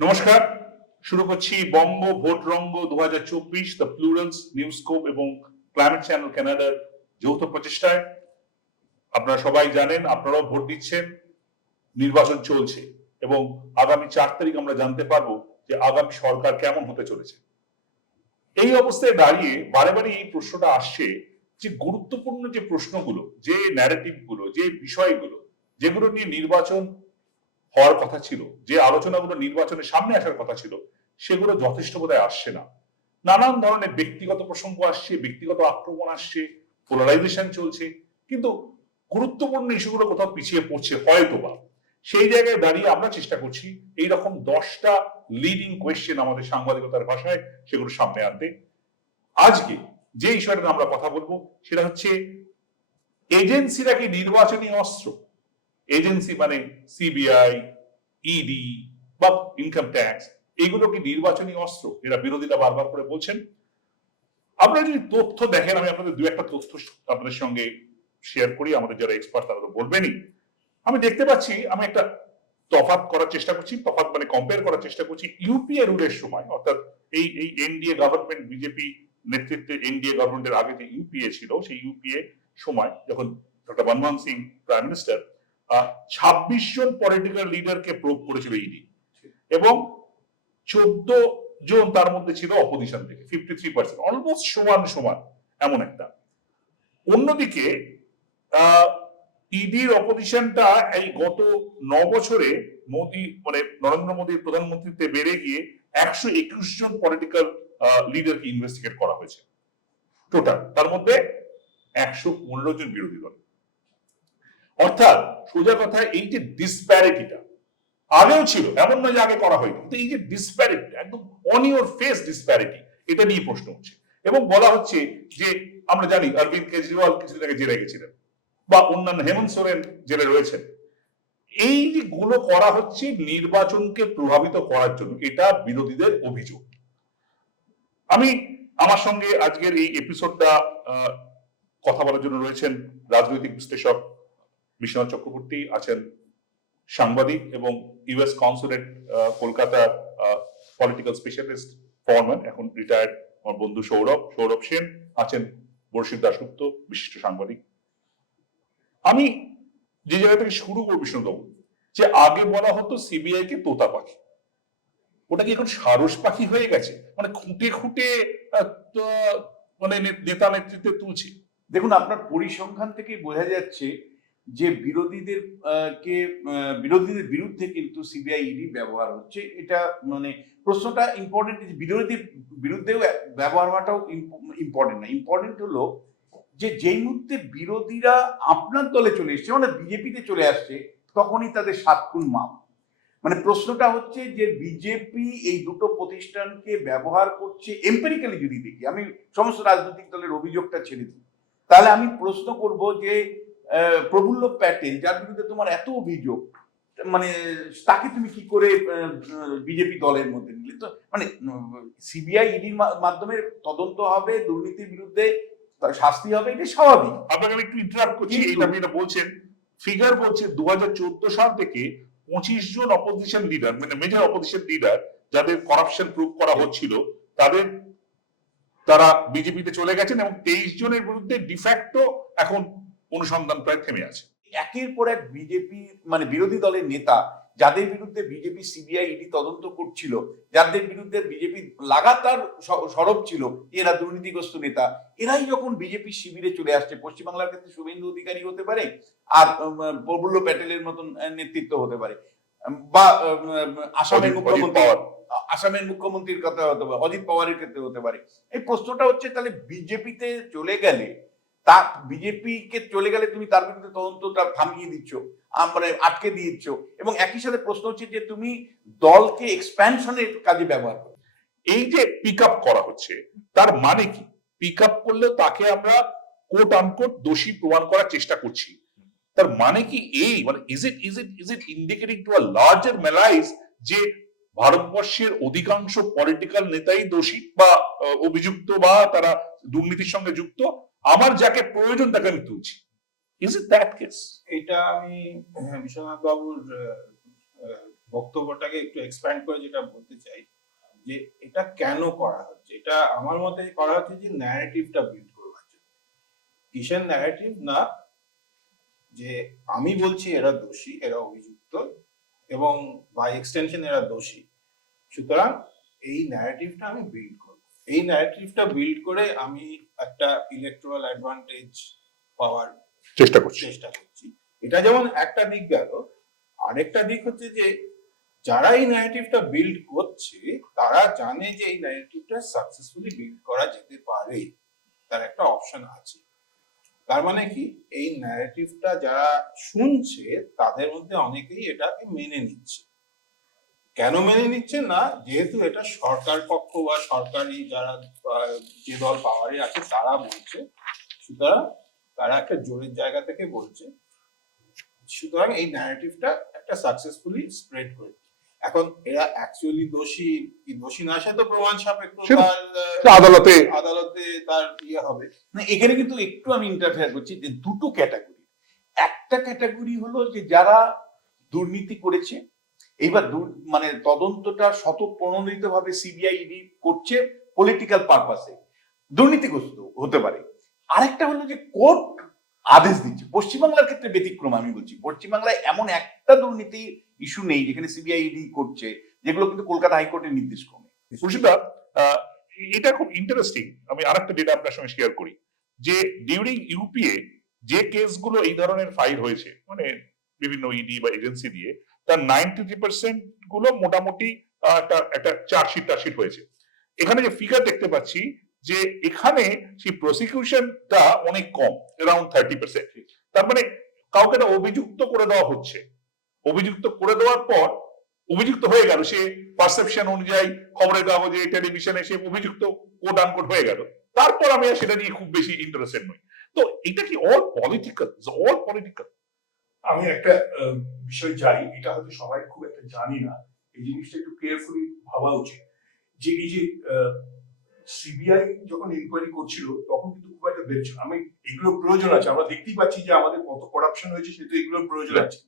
নমস্কার, শুরু করছি বঙ্গ ভোট রঙ্গ 2024 দ্য প্লুরালস নিউজস্কোপ এবং ক্লাইমেট চ্যানেল কানাডার যৌথ প্রচেষ্টায়। আপনারা সবাই জানেন, আপনারাও ভোট দিচ্ছেন, নির্বাচন চলছে এবং আগামী 4 তারিখ আমরা জানতে পারবো যে আগামী সরকার কেমন হতে চলেছে। এই অবস্থায় দাঁড়িয়ে বারে বারে এই প্রশ্নটা আসছে যে গুরুত্বপূর্ণ যে প্রশ্নগুলো, যে ন্যারেটিভ গুলো, যে বিষয়গুলো যেগুলো নিয়ে নির্বাচন হওয়ার কথা ছিল, যে আলোচনাগুলো নির্বাচনের সামনে আসার কথা ছিল, সেগুলো যথেষ্ট বোধহয় আসছে না। নানান ধরনের ব্যক্তিগত প্রসঙ্গ আসছে, ব্যক্তিগত আক্রমণ আসছে, পোলারাইজেশন চলছে, কিন্তু গুরুত্বপূর্ণ ইস্যুগুলো কোথাও পিছিয়ে পড়ছে হয়তো বা। সেই জায়গায় দাঁড়িয়ে আমরা চেষ্টা করছি এইরকম 10টা লিডিং কোয়েশ্চেন আমাদের সাংবাদিকতার ভাষায় সেগুলো সামনে আনতে। আজকে যে ইস্যুটা আমরা কথা বলবো সেটা হচ্ছে এজেন্সিরা কি নির্বাচনী অস্ত্র? এজেন্সি মানে সিবিআই, ইডি বা ইনকাম ট্যাক্স, এগুলো কি নির্বাচনী অস্ত্র? এরা বিরোধীরা বারবার করে বলছেন। আপনারা যদি তথ্য দেখেন, আমি আপনাদের দু একটা তথ্য আপনাদের সঙ্গে শেয়ার করি, আমাদের যারা এক্সপার্ট তারা তো বলবেনই। আমি দেখতে পাচ্ছি, আমি একটা তফাৎ করার চেষ্টা করছি, তফাৎ মানে কম্পেয়ার করার চেষ্টা করছি ইউপিএ রুলের সময়, অর্থাৎ এই এনডিএ গভর্নমেন্ট, বিজেপি নেতৃত্বে এনডিএ গভর্নমেন্টের আগে যে ইউপিএ ছিল, সেই ইউপিএ সময় যখন doctor Manmohan Singh prime minister 26 জন পলিটিক্যাল লিডারকে প্রোব করেছিল ইডি এবং 14 জন তার মধ্যে ছিল অপোজিশন থেকে, 53%, অলমোস্ট সমান সমান এমন একটা। অন্যদিকে ইডির অপোজিশনটা এই গত 9 বছরে মোদী মানে নরেন্দ্র মোদীর প্রধানমন্ত্রীতে বেড়ে গিয়ে 121 জন পলিটিক্যাল লিডারকে ইনভেস্টিগেট করা হয়েছে টোটাল, তার মধ্যে 115 জন বিরোধী দল। অর্থাৎ সোজা কথা, এই যে ডিসপ্যারিটিটা আগেও ছিল, এমন নয় যে আগে করা হয়নি, কিন্তু এই যে ডিসপ্যারিটি, একদম অন ইউর ফেস ডিসপ্যারিটি, এটা নিয়ে প্রশ্ন হচ্ছে এবং বলা হচ্ছে যে আমরা জানি অরবিন্দ কেজরিওয়াল কিছুদিন আগে জেলে গেছিলেন বা অন্যান্য হেমন্ত সোরেন জেলে রয়েছেন। এই যে গুলো করা হচ্ছে নির্বাচনকে প্রভাবিত করার জন্য, এটা বিরোধীদের অভিযোগ। আমি আমার সঙ্গে আজকের এই এপিসোডটা কথা বলার জন্য রয়েছেন রাজনৈতিক বিশ্লেষক বিশ্বনাথ চক্রবর্তী, আছেন সাংবাদিক এবং ইউএস কনসুলেট কলকাতার পলিটিক্যাল স্পেশালিস্ট ফরম্যান, এখন রিটায়ার্ড আমার বন্ধু সৌরভ সেন, আছেন বর্ষিত দাশগুপ্ত, বিশিষ্ট সাংবাদিক। আমি যে জায়গা থেকে শুরু করবো বিষ্ণুবাবু, যে আগে বলা হতো সিবিআই কে তোতা পাখি, ওটা কি এখন সারস পাখি হয়ে গেছে? মানে খুঁটে খুঁটে মানে নেতা নেতৃত্বে তুলছে। দেখুন, আপনার পরিসংখ্যান থেকে বোঝা যাচ্ছে যে বিরোধীদের বিরুদ্ধে কিন্তু সিবিআই ইডি ব্যবহার হচ্ছে। এটা মানে প্রশ্নটা ইম্পর্টেন্ট, বিরোধীদের বিরুদ্ধেও ব্যবহার হওয়াটাও ইম্পর্টেন্ট না। ইম্পর্টেন্ট হলো যে যেই মুহূর্তে বিরোধীরা আপনার দলে চলে এসছে, মানে বিজেপিতে চলে আসছে, তখনই তাদের 7 খুন মাপ। মানে প্রশ্নটা হচ্ছে যে বিজেপি এই দুটো প্রতিষ্ঠানকে ব্যবহার করছে। এম্পেরিক্যালি যদি দেখি, আমি সমস্ত রাজনৈতিক দলের অভিযোগটা ছেড়ে দিই, তাহলে আমি প্রশ্ন করব যে প্রফুল্ল প্যাটেল, যার বিরুদ্ধে তোমার এত অভিযোগ, মানে তাকে তুমি কি করে বিজেপি দলের মধ্যে নিলে? তো মানে সিবিআই ইডির মাধ্যমে তদন্ত হবে, দুর্নীতির বিরুদ্ধে শাস্তি হবে, এটা স্বাভাবিক। আপনাকে আমি একটু ইন্টারাপ্ট করছি, এটা আপনি এটা বলছেন, ফিগার বলছে 2014 সাল থেকে 25 জন অপোজিশন লিডার, মানে মেজর অপোজিশন লিডার যাদের করাপশন প্রুভ করা হচ্ছিল, তারা বিজেপিতে চলে গেছেন এবং 23 জনের বিরুদ্ধে ডিফ্যাক্টো এখন অনুসন্ধান প্রায় থেমে আছে। একের পর এক বিজেপি মানে বিরোধী দলের নেতা, যাদের বিরুদ্ধে বিজেপি সিবিআই ইডি তদন্ত করছিল, যাদের বিরুদ্ধে বিজেপি লাগাতার সরব ছিল এরা দুর্নীতিগ্রস্ত নেতা, এরাই যখন বিজেপি শিবিরে চলে আসছে, পশ্চিমবাংলার ক্ষেত্রে শুভেন্দু অধিকারী হতে পারে, আর প্রফুল্ল প্যাটেলের মতন নেতৃত্ব হতে পারে, বা আসামের মুখ্যমন্ত্রীর কথা হতে পারে, অজিত পাওয়ারের ক্ষেত্রে হতে পারে। এই প্রশ্নটা হচ্ছে, তাহলে বিজেপিতে চলে গেলে তুমি তার বিরুদ্ধে তদন্তটা থামিয়ে দিচ্ছ, মানে আটকে দিচ্ছ, এবং একই সাথে প্রশ্ন হচ্ছে যে তুমি দলকে এক্সপ্যানশনের কাজে ব্যবহার করো। এই যে পিক আপ করা হচ্ছে, তার মানে কি? পিক আপ করলে তাকে আমরা কোট আনকোট দোষী প্রমাণ করার চেষ্টা করছি, তার মানে কি এই মানে is it indicating to a larger malaise যে ভারতবর্ষের অধিকাংশ পলিটিক্যাল নেতাই দোষী বা অভিযুক্ত বা তারা দুর্নীতির সঙ্গে যুক্ত, আমার যাকে প্রয়োজন তাকে আমি তুলছি? Is it that case? এটা আমি বিশ্বনাথ বাবুর বক্তব্যটাকে একটু এক্সপ্যান্ড করে যেটা বলতে চাই যে এটা কেন করা হচ্ছে, এটা আমার মতে করা হচ্ছে যে ন্যারেটিভটা বিল্ড করবার জন্য। কিসের ন্যারেটিভ? না যে আমি বলছি এরা দোষী, এরা অভিযুক্ত, এবং বাই এক্সটেনশন এরা দোষী, সুতরাং এই ন্যারেটিভটা আমি বিল্ড করব। এই ন্যারেটিভটা বিল্ড করে আমি একটা ইলেকট্রাল অ্যাডভান্টেজ পাওয়ার চেষ্টা করছি। এটা যেমন একটা দিক গেল, আরেকটা দিক হচ্ছে যে যারা এই ন্যারেটিভটা বিল্ড করছে তারা জানে যে এই ন্যারেটিভটা সাকসেসফুলি বিল্ড করা যেতে পারে, তার একটা অপশন আছে। তার মানে কি, এই ন্যারেটিভটা যারা শুনছে তাদের মধ্যে অনেকেই এটাকে মেনে নিচ্ছে। কেন মেনে নিচ্ছে? না, যেহেতু এটা সরকার পক্ষ বা সরকারি যারা যে দল পাওয়ারে আছে তারা বলছে, সুতরাং তারা একটা জোরের জায়গা থেকে বলছে, সুতরাং এই ন্যারেটিভটা একটা সাকসেসফুলি স্প্রেড করে। এখন এরা অ্যাকচুয়ালি দোষী কি দোষী না সে তো প্রমাণ সাপেক্ষ, আদালতে তার ইয়ে হবে না। এখানে কিন্তু একটু আমি ইন্টারফেয়ার করছি যে দুটো ক্যাটাগরি। একটা ক্যাটাগরি হলো যে যারা দুর্নীতি করেছে, এইবার মানে তদন্তটা স্বতঃপ্রণোদিত ভাবে সিবিআই ইডি করছে পলিটিক্যাল পারপাসে, দুর্নীতিগ্রস্ত হতে পারে। আরেকটা হলো যে কোর্ট আদেশ দিচ্ছে। পশ্চিমবাংলার ক্ষেত্রে ব্যতিক্রম আমি বলছি, পশ্চিমবাংলায় এমন একটা দুর্নীতি ইস্যু নেই যেখানে সিবিআই ইডি করছে, যেগুলো কিন্তু কলকাতা হাইকোর্টের নির্দেশ ক্রমে। সুশীতা, এটা খুব ইন্টারেস্টিং। আমি আরেকটা ডেটা আপনার সঙ্গে শেয়ার করি যে ডিউরিং ইউপিএ যে কেসগুলো এই ধরনের ফাইল হয়েছে, মানে বিভিন্ন ইডি বা এজেন্সি দিয়ে, তার 93% গুলো মোটামুটি একটা চার্জশিট হয়েছে। এখানে যে ফিগার দেখতে পাচ্ছি যে এখানে সেই প্রসিকিউশনটা অনেক কম, অ্যারাউন্ড 30%। তার মানে কাউকে একটা অভিযুক্ত করে দেওয়া হচ্ছে, অভিযুক্ত করে দেওয়ার পর অভিযুক্ত হয়ে গেল, সে পারসেপশন অনুযায়ী খবরের কাগজে টেলিভিশনে সে অভিযুক্ত কোট আনকোট হয়ে গেল, তারপর আমি আর সেটা নিয়ে খুব বেশি ইন্টারেস্টেড নই। তো এটা কি অল পলিটিক্যাল? আমি একটা বিষয় জানি, এটা হয়তো সবাই খুব একটা জানি না, এই জিনিসটা একটু কেয়ারফুলি ভাবা উচিত। যে এই যে সিবিআই যখন ইনকোয়ারি করছিল তখন কিন্তু খুব একটা বেরোচ্ছিল, আমি এগুলোর প্রয়োজন আছে, আমরা দেখতেই পাচ্ছি যে আমাদের কত করাপশন হয়েছে, সেহেতু এগুলোর প্রয়োজন আছে,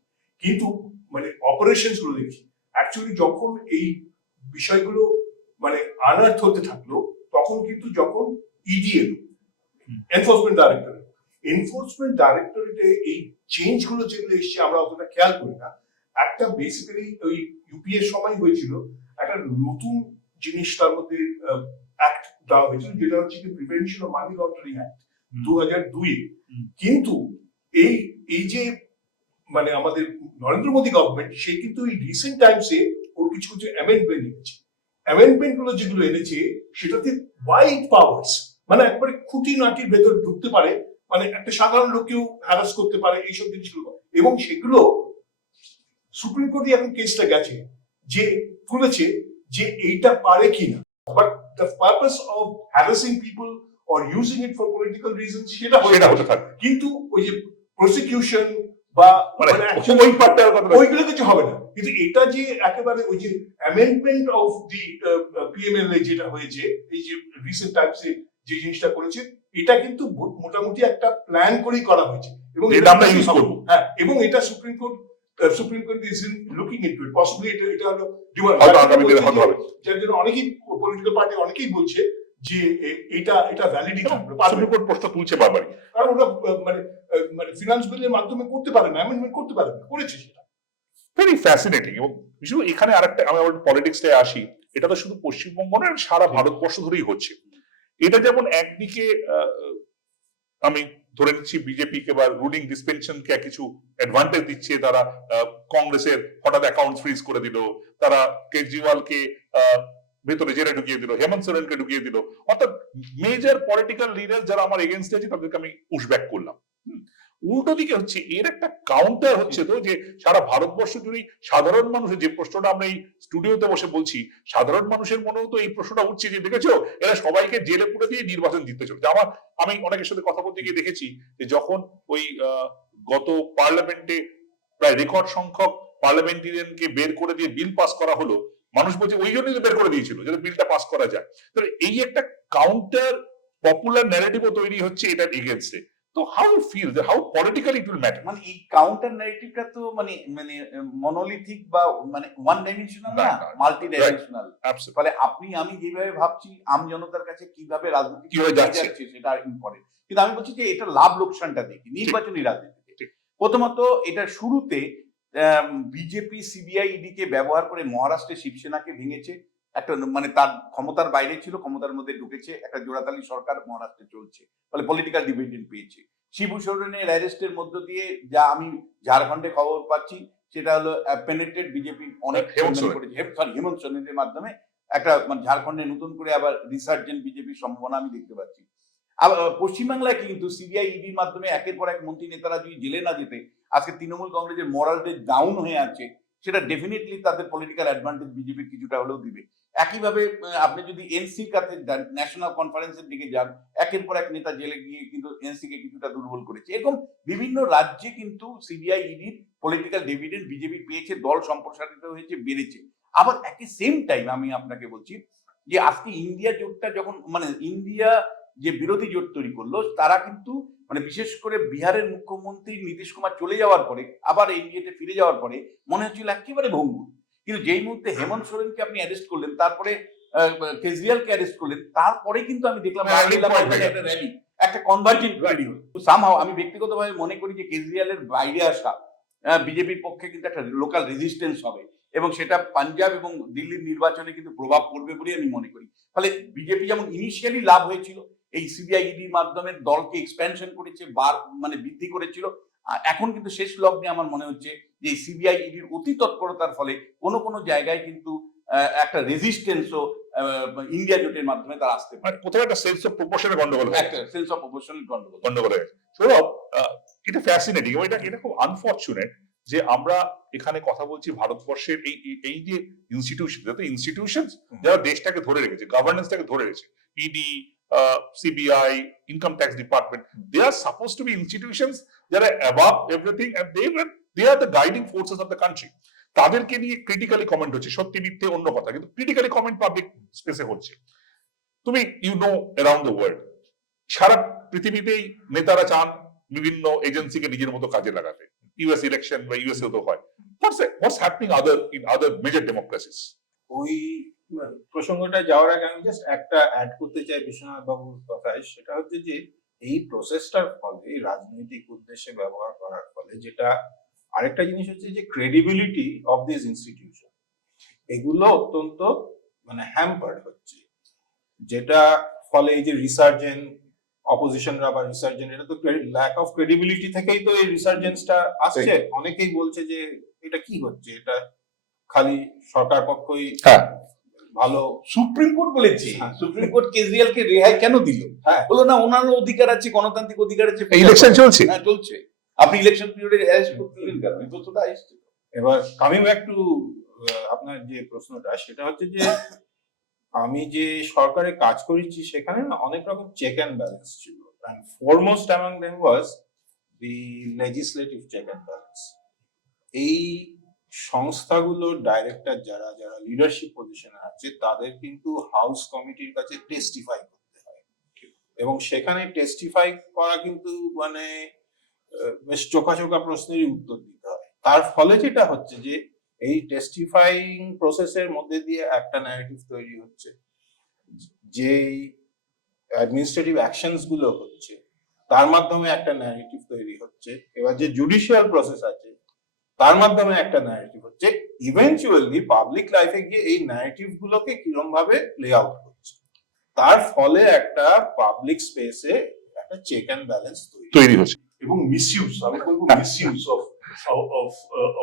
কিন্তু মানে অপারেশন গুলো দেখছি অ্যাকচুয়ালি যখন এই বিষয়গুলো মানে আনার্থ হতে থাকলো, তখন কিন্তু যখন ইডি এলো, এনফোর্সমেন্ট ডাইরেক্টরেটে এই চেঞ্জ গুলো যেগুলো এসছে আমরা অতটা খেয়াল করি না। একটা বেসিক্যালি ওই ইউপিএর সময় হয়েছিল একটা নতুন জিনিস, তার মধ্যে অ্যাক্ট দেওয়া হয়েছিল যেটা হচ্ছে prevention of money laundering act 2002। কিন্তু এই যে মানে আমাদের নরেন্দ্র মোদী গভর্নমেন্ট, সে কিন্তু এই রিসেন্ট টাইমসে ওর কিছু কিছু অ্যামেন্ডমেন্ট এনেছে। অ্যামেন্ডমেন্ট গুলো যেগুলো এনেছে সেটাতে ওয়াইড পাওয়ার্স, মানে একবারে খুঁটিনাটির ভেতর ঢুকতে পারে, মানে একটা সাধারণ লোককেও হ্যারাস করতে পারে, এইসব জিনিসগুলো। এবং সেগুলো সুপ্রিম কোর্টে এখন কেসটা গেছে যে তুলেছে যে এইটা পারে কিনা, but the purpose of harassing people or using it for political reason সেটা হতে থাকবে, কিন্তু ওই যে প্রসিকিউশন বা ওইগুলো কিছু হবে না। কিন্তু এটা যে একেবারে ওই যে অ্যামেন্ডমেন্ট অফ দি পিএমএলএ যেটা হয়েছে, এই যে রিসেন্ট টাইমসে যে জিনিসটা করেছে, এটা কিন্তু মোটামুটি একটা প্ল্যান করেই করা হয়েছে, এবং এটা আমরা ইউজ করব। হ্যাঁ, এবং এটা supreme court is looking into it, possibly এটা হলো ডিমান্ড, যার জন্য অনেকেই পলিটিক্যাল পার্টি অনেকেই বলছে যে এটা ভ্যালিডি থাকবে। সুপ্রিম কোর্ট প্রশ্ন তুলছে বারবারই, কারণ ওরা মানে ফিনান্স বিলের মাধ্যমে করতে পারে না, অ্যামেন্ডমেন্ট করতে পারে না, করেছে সেটা। Very fascinating. এবং বিশেষ এখানে আরেকটা, আমি আবার পলিটিক্সে আসি, এটা তো শুধু পশ্চিমবঙ্গ নয়, সারা ভারতবর্ষ ধরেই হচ্ছে। এটা যেমন একদিকে আমি ধরে নিচ্ছি বিজেপি কে বা রুলিং ডিসপেনশনকে কিছু অ্যাডভান্টেজ দিচ্ছে, তারা কংগ্রেসের হঠাৎ অ্যাকাউন্ট ফ্রিজ করে দিল, তারা কেজরিওয়ালকে ভেতরে জেলে ঢুকিয়ে দিল, হেমন্ত সোরেনকে ঢুকিয়ে দিল, অর্থাৎ মেজর পলিটিক্যাল লিডার যারা আমার এগেনস্টে আছে তাদেরকে আমি পুশব্যাক করলাম। উল্টো দিকে হচ্ছে এর একটা কাউন্টার হচ্ছে তো, যে সারা ভারতবর্ষ জুড়েই সাধারণ মানুষের যে প্রশ্নটা আমরা এই স্টুডিওতে বসে বলছি, সাধারণ মানুষের মনেও তো এই প্রশ্নটা উঠছে যে দেখেছো এরা সবাইকে জেলে পুরে দিয়ে নির্বাচন জিততে চলছে। আমি অনেকের সাথে কথা বলতে গিয়ে দেখেছি যে যখন ওই গত পার্লামেন্টে প্রায় রেকর্ড সংখ্যক পার্লামেন্টারিয়ানকে বের করে দিয়ে বিল পাস করা হলো, মানুষ বলছে ওই জন্যই তো বের করে দিয়েছিল যাতে বিলটা পাস করা যায়। তো এই একটা কাউন্টার পপুলার ন্যারেটিভও তৈরি হচ্ছে এটার এগেনস্টে। তো how you feel that how politically it will matter? মানে এই কাউন্টার ন্যারেটিভটা তো মানে মানে মনোলিথিক বা মানে ওয়ান ডাইমেনশনাল না, না, না, মাল্টি ডাইমেনশনাল। Absolutely. ফলে আপনি আমি যেভাবে ভাবছি আম জনতার কাছে কিভাবে রাজনীতি কিভাবে যাচ্ছে। সেটা ইম্পর্টেন্ট, কিন্তু আমি বলছি যে এটা লাভ লোকসানটা দেখি নির্বাচনী রাজনীতিতে। ঠিক। প্রথমত এটা শুরুতে বিজেপি সিবিআই ইডি কে ব্যবহার করে মহারাষ্ট্রে শিবসেনাকে ভেঙেছে, একটা মানে তার ক্ষমতার বাইরে ছিল, ক্ষমতার মধ্যে ঢুকেছে, একটা জোড়াতালি সরকার মহারাষ্ট্রে চলছে, ফলে পলিটিক্যাল ডিভিডেন্ড পেয়েছে। শিবু সোরেনের অ্যারেস্টের মধ্য দিয়ে যা আমি ঝাড়খণ্ডে খবর পাচ্ছি সেটা হলো পেনেট্রেট বিজেপি অনেক হেমন্ত সোরেন। করেছে, হেমন্ত সোরেনের মাধ্যমে একটা মানে ঝাড়খণ্ডে নতুন করে আবার রিসার্জেন্ট বিজেপির সম্ভাবনা আমি দেখতে পাচ্ছি। আবার পশ্চিমবাংলায় কিন্তু সিবিআই ইডির মাধ্যমে একের পর এক মন্ত্রী নেতারা যদি জেলে না যেতে আজকে তৃণমূল কংগ্রেসের মোরাল ডে ডাউন হয়ে আছে, সেটা ডেফিনেটলি তাদের পলিটিক্যাল অ্যাডভান্টেজ বিজেপির কিছুটা হলেও দিবে। একইভাবে আপনি যদি এনসির কাছে ন্যাশনাল কনফারেন্সের দিকে যান, একের পর এক নেতা জেলে গিয়ে কিন্তু এনসি কে কিছুটা দুর্বল করেছে। এরকম বিভিন্ন রাজ্যে কিন্তু সিবিআই ইডির পলিটিক্যাল ডিভিডেন্ড বিজেপি পেয়েছে, দল সম্প্রসারিত হয়েছে, বেড়েছে। আবার একই সেম টাইম আমি আপনাকে বলছি যে আজকে ইন্ডিয়া জোটটা যখন মানে ইন্ডিয়া যে বিরোধী জোট তৈরি করলো, তারা কিন্তু মানে বিশেষ করে বিহারের মুখ্যমন্ত্রী নীতিশ কুমার চলে যাওয়ার পরে আবার এনডিএতে ফিরে যাওয়ার পরে মনে হচ্ছিল একেবারে ভঙ্গুর। কিন্তু যেই মুহূর্তে হেমন্ত সোরেনকে আপনি অ্যারেস্ট করলেন, তারপরে কেজরিওয়ালকে অ্যারেস্ট করলেন, তারপরে কিন্তু আমি দেখলাম একটা র্যালি, একটা কনভার্জেন্ট র্যালি হলো। সামহাও আমি ব্যক্তিগতভাবে মনে করি যে কেজরিওয়ালের বাইরে আসা বিজেপির পক্ষে কিন্তু একটা লোকাল রেজিস্ট্যান্স হবে এবং সেটা পাঞ্জাব এবং দিল্লির নির্বাচনে কিন্তু প্রভাব পড়বে বলে আমি মনে করি। ফলে বিজেপি যেমন ইনিশিয়ালি লাভ হয়েছিল এই সিবিআই ইডির মাধ্যমে, দলকে এক্সপ্যানশন করেছে, মানে বৃদ্ধি করেছিল, এখন কিন্তু শেষ লগ্নে আমার মনে হচ্ছে যে সিবিআই ইডির অতি তৎপরতার ফলে কোনো কোনো জায়গায় কিন্তু একটা রেজিস্ট্যান্সও ইন্ডিয়া জোটের মাধ্যমে তারা আসতে পারে। মানে কোথাও একটা সেন্স অফ প্রপোর্শনের গন্ডগোল হয়ে একটা সেন্স অফ প্রপোর্শনাল গন্ডগোল হয়ে গেছে। সৌরভ, এটা ফ্যাসিনেটিং এবং এটা খুব আনফরচুনেট যে আমরা এখানে কথা বলছি ভারতবর্ষের এই যে ইনস্টিটিউশন, যত ইনস্টিটিউশন যারা দেশটাকে ধরে রেখেছে, গভর্নেন্সটাকে ধরে রেখেছে, ED, CBI, income tax department, they are supposed to be institutions যারা above everything and they are the guiding forces of the country. তাদেরকে নিয়ে ক্রিটিক্যালি কমেন্ট হচ্ছে, সত্যি মিথ্যে অন্য কথা, কিন্তু ক্রিটিক্যালি কমেন্ট পাবলিক স্পেসে হচ্ছে। তুমি you know around the world, সারা পৃথিবীতেই নেতারা চান বিভিন্ন এজেন্সিকে নিজের মতো কাজে লাগাতে। ইউএস ইলেকশন বা ইউএসএ তো হয়। What's happening in other major democracies? ওই প্রসঙ্গটা যাওয়ার আগে আমি জাস্ট একটা অ্যাড করতে চাই বিশ্বনাথ বাবুর কথায়, সেটা হচ্ছে যে এই প্রসেসটার ফলে, রাজনৈতিক উদ্দেশ্যে ব্যবহার করার ফলে, যেটা আরেকটা জিনিস হচ্ছে যে ক্রেডিবিলিটি অফ দিস ইনস্টিটিউশন, এগুলো অত্যন্ত মানে হ্যাম্পার্ড হচ্ছে, যেটা ফলে এই যে রিসার্জেন্ট অপোজিশনরা বা রিসার্জেন্ট, এটা তো ল্যাক অফ ক্রেডিবিলিটি থেকেই তো এই রিসার্জেন্সটা আসছে। অনেকেই বলছে যে এটা কি হচ্ছে, এটা খালি সরকার পক্ষই ভালো। সুপ্রিম কোর্ট বলেছে, হ্যাঁ। সুপ্রিম কোর্ট কেজরিওয়ালকে রেহাই কেন দিল? হ্যাঁ। বলো না ওনারও অধিকার আছে, গণতান্ত্রিক অধিকার আছে। ইলেকশন চলছে। হ্যাঁ চলছে, আপনি ইলেকশন পিরিয়ডে অ্যারেস্ট করতেন কেন? এই প্রশ্নটা আসছে। এবার কামিং ব্যাক টু আপনার যে প্রশ্নটা, সেটা হচ্ছে যে আমি যে সরকারে কাজ করেছি সেখানে না অনেক রকম চেক অ্যান্ড ব্যালেন্স ছিল, and foremost among them was the legislative check and balance. এই সংস্থাগুলোর ডাইরেক্টর যারা যারা লিডারশিপ পজিশনে আছে তাদের কিন্তু হাউস কমিটির কাছে টেস্টিফাই করতে হয়, এবং সেখানে টেস্টিফাই করা কিন্তু মানে বেশ চোখা প্রশ্নেরই উত্তর দিতে হয়। তার ফলে যেটা হচ্ছে যে এই টেস্টিফাইং প্রসেসের মধ্যে দিয়ে একটা ন্যারেটিভ তৈরি হচ্ছে, যে অ্যাডমিনিস্ট্রেটিভ অ্যাকশনস গুলো হচ্ছে তার মাধ্যমে একটা ন্যারেটিভ তৈরি হচ্ছে, এবার যে জুডিশিয়াল প্রসেস আছে তার মাধ্যমে একটা ন্যারেটিভ হচ্ছে, ইভেনচুয়ালি পাবলিক লাইফে গিয়ে এই ন্যারেটিভ গুলোকে কিরকম ভাবে প্লে আউট করছে, তার ফলে একটা পাবলিক স্পেসে একটা চেক অ্যান্ড ব্যালেন্স তৈরি হচ্ছে। এবং মিসইউজ, আমি বলবো মিসইউজ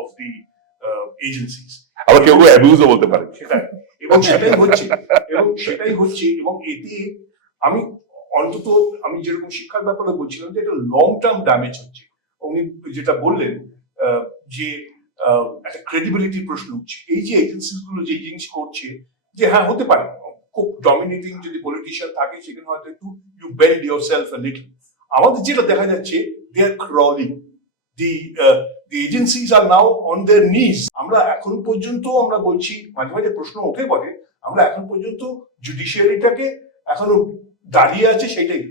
অফ দি এজেন্সিস, আবার কেউ অ্যাবিউজও বলতে পারে। এবং সেটাই হচ্ছে এবং এতে আমি অন্তত আমি যেরকম শিক্ষার ব্যাপারে বলছিলাম যে এটা লং টার্ম ড্যামেজ হচ্ছে। উনি যেটা বললেন যে একটা ক্রেডিবিলিটির প্রশ্ন উঠছে, এই যে এজেন্সিস গুলো যে জিনিস করছে, যে হ্যাঁ হতে পারে খুব ডমিনেটিং যদি পলিটিশিয়ান থাকে সেখানে হয়তো একটু you bend yourself a little. আমাদের যেটা দেখা যাচ্ছে they are crawling, the agencies are now on their knees. আমরা এখন পর্যন্ত আমরা বলছি, মাঝে মাঝে প্রশ্ন ওঠে বটে, আমরা এখন পর্যন্ত জুডিশিয়ারিটাকে এখনো দাঁড়িয়ে আছে সেটাই,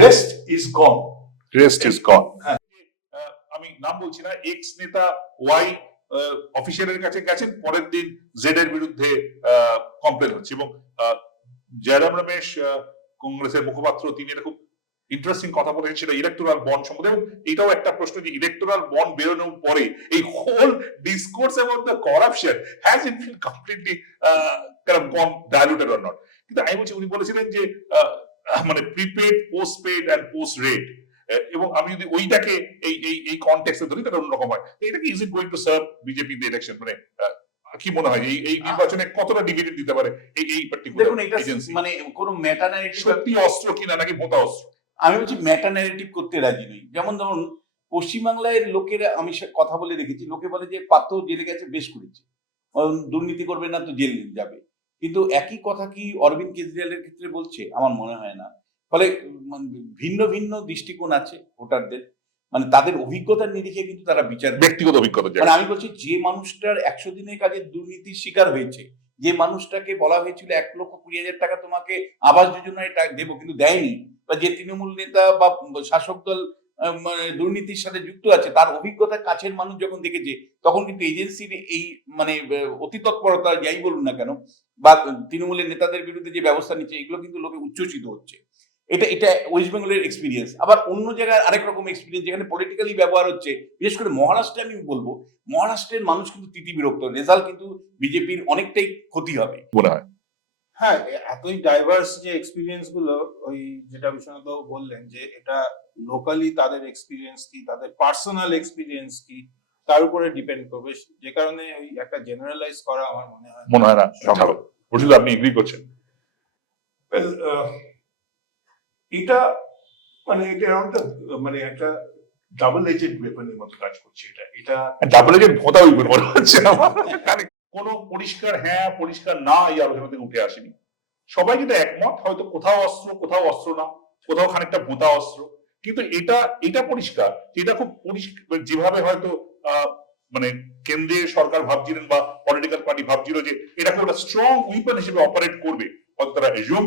rest is gone. Rest is গন। হ্যাঁ। আমি নাম বলছি না, এক্স নেতা ওয়াই অফিসারের কাছে গেছেন, পরের দিন জেড এর বিরুদ্ধে কমপ্লেন হচ্ছে, এবং জয়রাম রমেশ কংগ্রেসের মুখপাত্র, তিনি এটা খুব ইন্টারেস্টিং কথা বলেছেন, সেটা ইলেকটোরাল বন্ড সম্বন্ধে। এবং এটাও একটা প্রশ্ন যে ইলেকটোরাল বন্ড বেরোনোর পরে এই whole discourse about the corruption has it been completely gone diluted or not. কিন্তু আমি বলছি, উনি বলেছিলেন যে মানে prepaid, postpaid and post rate, এবং আমি যদি ওইটাকে এই এই এই কনটেক্সটে ধরি তাহলে অন্যরকম হয়। এটাকে is it going to serve BJP the election, মানে কি মনে হয় এই এই নির্বাচনে কতটা ডিভিডেন্ড দিতে পারে এই এই পার্টিকুলার দেখুন, এটা এজেন্সি? মানে কোনো মেটা ন্যারেটিভ, সত্যি অস্ত্র কিনা নাকি বোতা অস্ত্র? আমি বলছি মেটা ন্যারেটিভ করতে রাজি নই। যেমন ধরুন, পশ্চিমবাংলায় লোকেরা, আমি কথা বলে দেখেছি, লোকে বলে যে পাত্র জেলে গেছে, বেশ করেছে, দুর্নীতি করবে না তো জেল যাবে। কিন্তু একই কথা কি অরবিন্দ কেজরিওয়ালের ক্ষেত্রে বলছে? আমার মনে হয় না। ফলে ভিন্ন ভিন্ন দৃষ্টিকোণ আছে ভোটারদের, মানে তাদের অভিজ্ঞতার নিরিখে কিন্তু তারা বিচার করে। ব্যক্তিগত অভিজ্ঞতা মানে আমি বলছি, যে মানুষটার 100 দিনের কাজের দুর্নীতির শিকার হয়েছে, যে মানুষটাকে বলা হয়েছিল 1,20,000 টাকা তোমাকে আবাস যোজনায় দেবো, কিন্তু দেয়নি, বা যে তৃণমূল নেতা বা শাসক দল মানে দুর্নীতির সাথে যুক্ত আছে, তার অভিজ্ঞতা কাছের মানুষ যখন দেখেছে, তখন কিন্তু এজেন্সির এই মানে অতি তৎপরতা, যাই বলুন না কেন, বা তৃণমূলের নেতাদের বিরুদ্ধে যে ব্যবস্থা নিচ্ছে, এগুলো কিন্তু লোকে উচ্ছ্বসিত হচ্ছে। এটা ওয়েস্ট বেঙ্গলের এক্সপিরিয়েন্স। আবার অন্য জায়গায় আরেক রকম এক্সপিরিয়েন্স, যেখানে পলিটিক্যালি ব্যবহার হচ্ছে। বিশেষ করে মহারাষ্ট্রে আমি বলবো, মহারাষ্ট্রের মানুষ কিন্তু তিতি বিরক্ত, রেজাল্ট কিন্তু বিজেপির অনেকটাই ক্ষতি হবে মনে হয়। হ্যাঁ, এতই ডাইভার্স যে এক্সপিরিয়েন্স গুলো, ওই যেটা বিশ্বনাথ বললেন যে এটা লোকালি তাদের এক্সপিরিয়েন্স কি, তাদের পার্সোনাল এক্সপিরিয়েন্স কি, তার উপরে ডিপেন্ড করবে, যে কারণে ওই একটা জেনারেলাইজ করা আমার মনে হয় না সম্ভব। বুঝলি, আপনি এগ্রি করছেন? Well, এটা মানে এটা একটা মানে একটা ডাবল এজেড ওয়েপনের মতো কাজ করছে এটা। এটা ডাবল এজেন্ট ভোতা উইপন মনে হচ্ছে আমার। কোনো পরিষ্কার হ্যাঁ পরিষ্কার না এই আলোচনা থেকে উঠে আসেনি। সবাই যেটা একমত, হয়তো কোথাও অস্ত্র কোথাও অস্ত্র না, কোথাও খানিকটা ভোতা অস্ত্র, কিন্তু এটা পরিষ্কার যে এটা খুব পরিষ্কার, যেভাবে হয়তো মানে কেন্দ্রের সরকার ভাবছিলেন বা পলিটিক্যাল পার্টি ভাবছিল যে এটা খুব একটা স্ট্রং উইপন হিসেবে অপারেট করবে, হয়তো তারা রিজিউম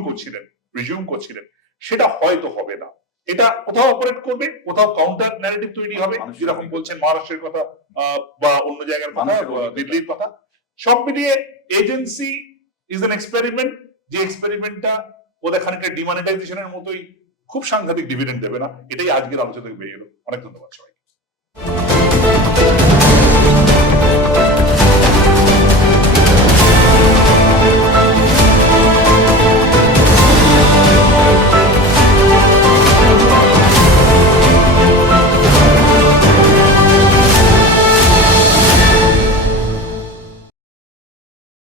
করছিলেন, সেটা হয়তো হবে না। এটা কোথাও অপারেট করবে, কোথাও কাউন্টার ন্যারেটিভ তৈরি হবে, যেরকম বলছেন মহারাষ্ট্রের কথা বা অন্য জায়গার কথা, দিল্লির কথা। সব মিলিয়ে এজেন্সি ইজ অ্যান এক্সপেরিমেন্ট, যে এক্সপেরিমেন্টটা ওদের খানিকটা ডিমনিটাইজেশনের মতোই খুব সাংঘাতিক ডিভিডেন্ড দেবে না। এটাই আজকের আলোচনা থেকে বেরিয়ে এলো। অনেক ধন্যবাদ সবাই।